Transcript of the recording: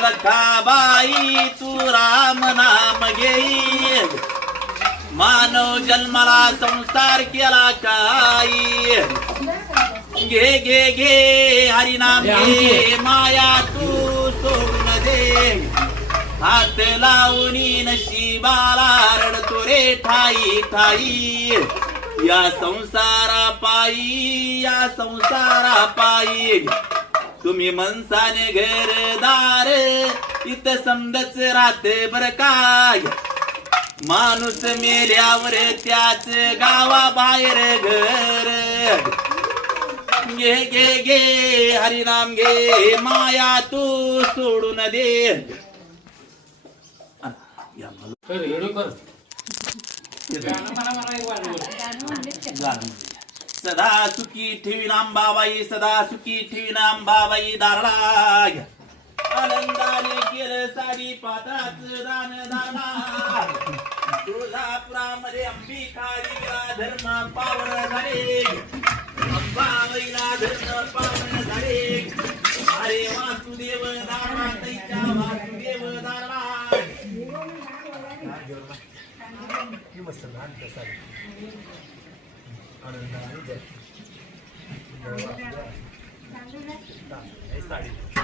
लखाबाई तू राम नाम घेई, मानव जन्माला संसार केला काही. घे घे घे हरिनाम घे, माया तू सोडून दे. हात लावणी नशिबाला रडतो रे ठाई ठाई. या संसारा पायी, या संसारा पायी. तुम्ही मनसाने घरदार इथं समजच राहते बर काय. माणूस मेल्यावर त्याच गावाबाहेर घर. घे घे घे हरिनाम घे, माया तू सोडून दे. सदा सुखी ठेवीन अंबाबाई, सदा सुखी ठेवीन अंबाबाई दारला. आनंदाने केलं साडी पात्राच दान दारला. तुळजापुरामध्ये अंबिकाईला धर्म पावन झाले, अंबाबाईला धर्म पावन झाले. अरे वासुदेव दारला, तैच्या वासुदेव दारला. आनंदाने